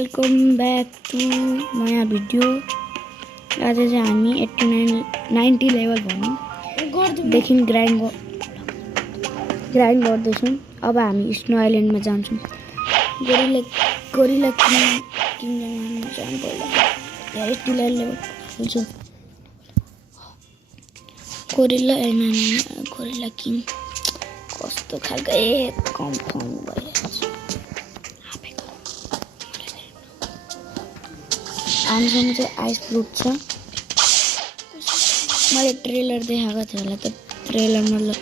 Welcome back two नयाँ video. आज चाहिँ हामी 89 90 लेभल भनौँदेखि ग्राइन्ड गर्दैछौँ। अब हामी स्नो आइल्यान्डमा जान्छौँ। गोरिला किङ धेरै ठुलो लेभल खेल्छौँ। गोरिला किङ कस्तो खालको कम भइरहेको छ। हामीसँग चाहिँ आइस फ्रुट छ। मैले ट्रेलर देखाएको थियो होला, त ट्रेलर मतलब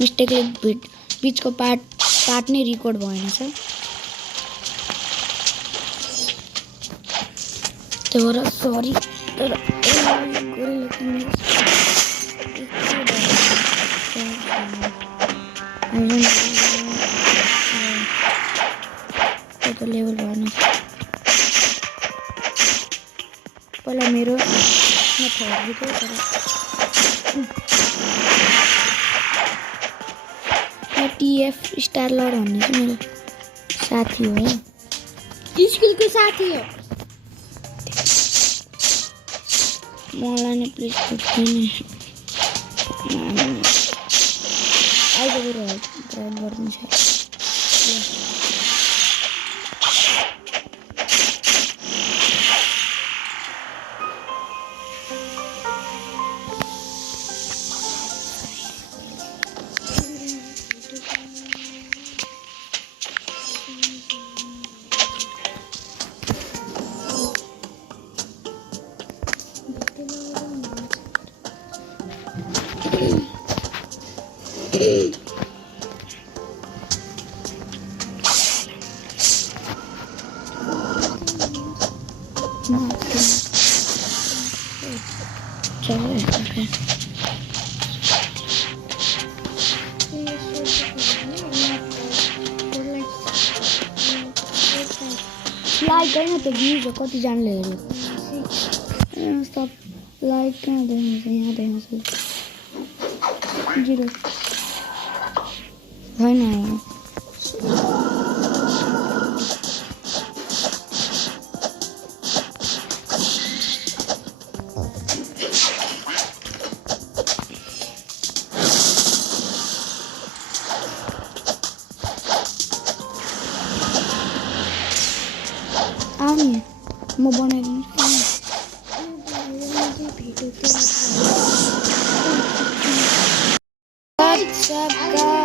मिस्टेकले बिचको पार्ट नै रेकर्ड भएन छ। त्यो भएर सरी। तर लेभल भएन। पहिला मेरो थर्डको तर टीएफ स्टार लड भन्ने चाहिँ मेरो साथी हो, स्कुलको साथी हो। मलाई नै प्लिज आइको बरु ग्राइन्ड गरिदिन्छ। लाइक होइन त्यो भ्युज कतिजनाले हेऱ्यो। सब लाइक कहाँ देखाउँछ? यहाँ देखाउँछ 0 होइन। आउने म बनाइदिन्छु। What's up, guys?